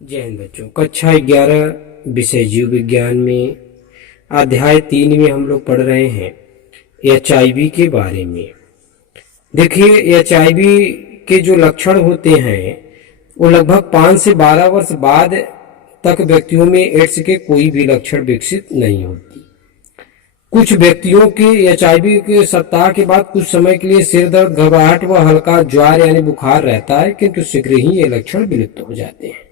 जय हिंद बच्चों। कक्षा 11 विषय जीव विज्ञान में अध्याय 3 में हम लोग पढ़ रहे हैं HIV के बारे में। देखिए, HIV के जो लक्षण होते हैं वो लगभग 5 से 12 वर्ष बाद तक व्यक्तियों में एड्स के कोई भी लक्षण विकसित नहीं होती। कुछ व्यक्तियों के HIV के सप्ताह के बाद कुछ समय के लिए सिर दर्द, घबराहट व हल्का ज्वर यानी बुखार रहता है, किंतु शीघ्र ही ये लक्षण विलुप्त हो जाते हैं।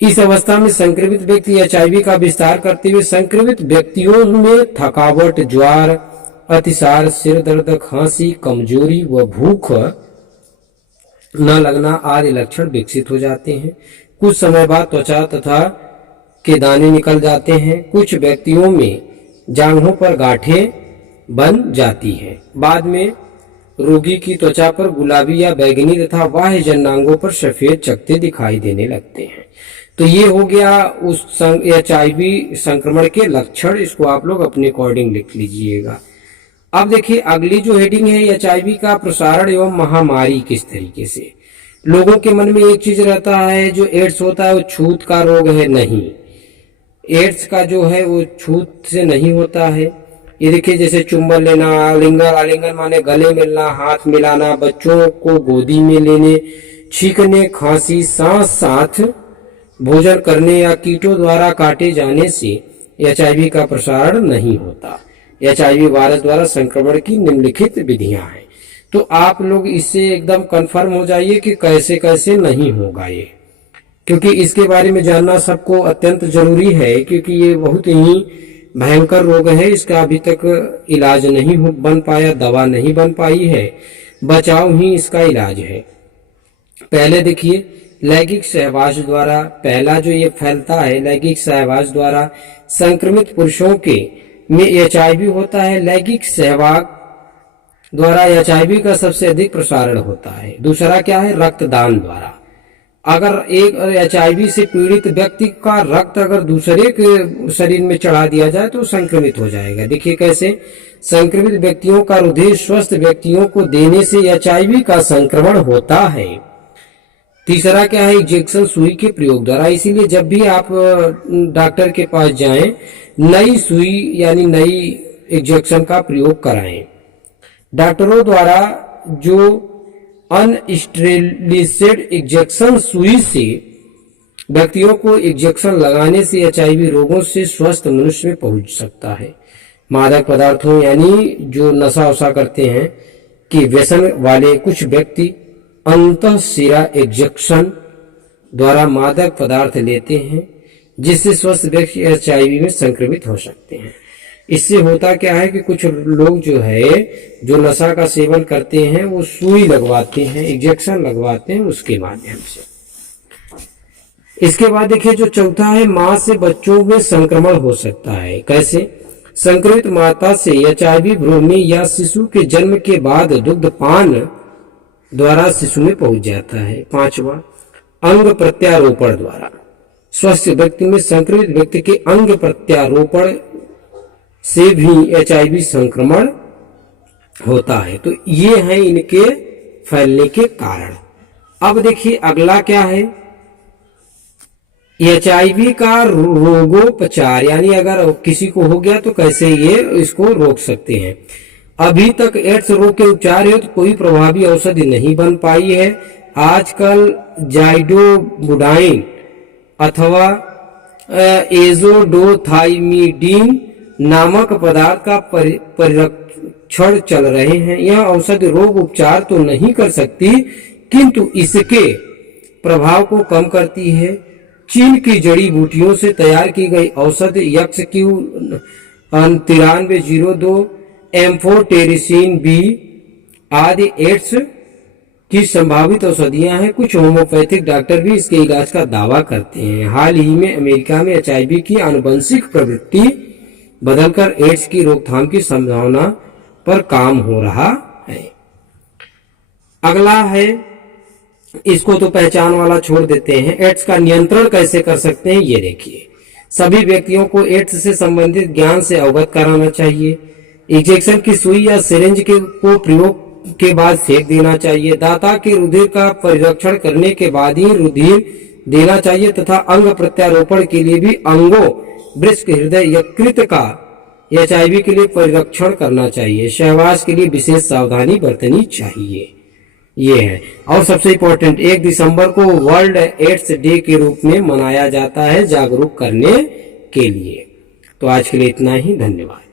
इस अवस्था में संक्रमित व्यक्ति HIV का विस्तार करते हुए संक्रमित व्यक्तियों में थकावट, ज्वर, अतिसार, सिर दर्द, खांसी, कमजोरी व भूख न लगना आदि लक्षण विकसित हो जाते हैं। कुछ समय बाद त्वचा तथा के दाने निकल जाते हैं। कुछ व्यक्तियों में जांघों पर गांठें बन जाती हैं। बाद में रोगी की त्वचा पर गुलाबी या बैंगनी तथा बाह्य जननांगों पर सफेद चकत्ते दिखाई देने लगते हैं। तो ये हो गया उस HIV संक्रमण के लक्षण। इसको आप लोग अपने अकॉर्डिंग लिख लीजिएगा। अब देखिए, अगली जो हेडिंग है HIV का प्रसारण एवं महामारी किस तरीके से। लोगों के मन में एक चीज रहता है, जो एड्स होता है वो छूत का रोग है। नहीं, एड्स का जो है वो छूत से नहीं होता है। ये देखिए, जैसे चुंबन लेना, आलिंगन माने गले मिलना, हाथ मिलाना, बच्चों को गोदी में लेने, छींकने, खांसी, सांस साथ भोजन करने या कीटों द्वारा काटे जाने से HIV का प्रसारण नहीं होता। HIV वायरस द्वारा संक्रमण की निम्नलिखित विधियां हैं। तो आप लोग इससे एकदम कंफर्म हो जाइए कि कैसे कैसे नहीं होगा ये, क्योंकि इसके बारे में जानना सबको अत्यंत जरूरी है, क्योंकि ये बहुत ही भयंकर रोग है। इसका अभी तक इलाज नहीं बन पाया, दवा नहीं बन पाई है, बचाव ही इसका इलाज है। पहले देखिए, लैंगिक सहवास द्वारा पहला जो ये फैलता है, लैंगिक सहवास द्वारा संक्रमित पुरुषों के में HIV होता है। लैंगिक सहवास द्वारा HIV का सबसे अधिक प्रसारण होता है। दूसरा क्या है, रक्तदान द्वारा। अगर एक HIV से पीड़ित व्यक्ति का रक्त अगर दूसरे के शरीर में चढ़ा दिया जाए तो संक्रमित हो जाएगा। देखिए कैसे, संक्रमित व्यक्तियों का हृदय स्वस्थ व्यक्तियों को देने से HIV का संक्रमण होता है। तीसरा क्या है, इंजेक्शन सुई के प्रयोग द्वारा। इसीलिए जब भी आप डॉक्टर के पास जाएं, नई सुई यानी नई इंजेक्शन का प्रयोग कराएं। डॉक्टरों द्वारा जो अनस्टेरिलाइज्ड इंजेक्शन सुई से व्यक्तियों को इंजेक्शन लगाने से HIV रोगों से स्वस्थ मनुष्य में पहुंच सकता है। मादक पदार्थों यानी जो नशा वशा करते हैं कि व्यसन वाले कुछ व्यक्ति अंतःशिरा इंजेक्शन द्वारा मादक पदार्थ लेते हैं, जिससे स्वस्थ व्यक्ति HIV में संक्रमित हो सकते हैं। इससे होता क्या है कि कुछ लोग जो है जो नशा का सेवन करते हैं वो सुई लगवाते हैं, इंजेक्शन लगवाते हैं उसके माध्यम से। इसके बाद देखिए, जो चौथा है, मां से बच्चों में संक्रमण हो सकता है। कैसे, संक्रमित माता से HIV भ्रूण में या शिशु के जन्म के बाद दुग्धपान द्वारा शिशु में पहुंच जाता है। पांचवा, अंग प्रत्यारोपण द्वारा। स्वस्थ व्यक्ति में संक्रमित व्यक्ति के अंग प्रत्यारोपण से भी HIV संक्रमण होता है। तो ये हैं इनके फैलने के कारण। अब देखिए अगला क्या है, HIV का रोगोपचार, यानी अगर किसी को हो गया तो कैसे ये इसको रोक सकते हैं। अभी तक एड्स रोग के उपचार हेतु तो कोई प्रभावी औषधि नहीं बन पाई है। आजकल जाइडोबुडाइन अथवा एजोडोथाइमिडीन नामक पदार्थ का परीक्षण चल रहे हैं। यह औषधि रोग उपचार तो नहीं कर सकती, किंतु इसके प्रभाव को कम करती है। चीन की जड़ी बूटियों से तैयार की गई औषधि XQ9302, एम्फोटेरिसिन B आदि एड्स की संभावित औषधियां हैं। कुछ होम्योपैथिक डॉक्टर भी इसके इलाज का दावा करते हैं। हाल ही में अमेरिका में HIV की आनुवंशिक प्रवृत्ति बदलकर एड्स की रोकथाम की संभावना पर काम हो रहा है। अगला है, इसको तो पहचान वाला छोड़ देते हैं। एड्स का नियंत्रण कैसे कर सकते हैं, ये देखिए। सभी व्यक्तियों को एड्स से संबंधित ज्ञान से अवगत कराना चाहिए। इंजेक्शन की सुई या सिरिंज को प्रयोग के बाद सेक देना चाहिए। दाता के रुधिर का परीक्षण करने के बाद ही रुधिर देना चाहिए तथा अंग प्रत्यारोपण के लिए भी अंगों, वृक्क, हृदय, यकृत का HIV के लिए परीक्षण करना चाहिए। सहवास के लिए विशेष सावधानी बरतनी चाहिए। ये है। और सबसे इम्पोर्टेंट, 1 दिसंबर को वर्ल्ड एड्स डे के रूप में मनाया जाता है जागरूक करने के लिए। तो आज के लिए इतना ही, धन्यवाद।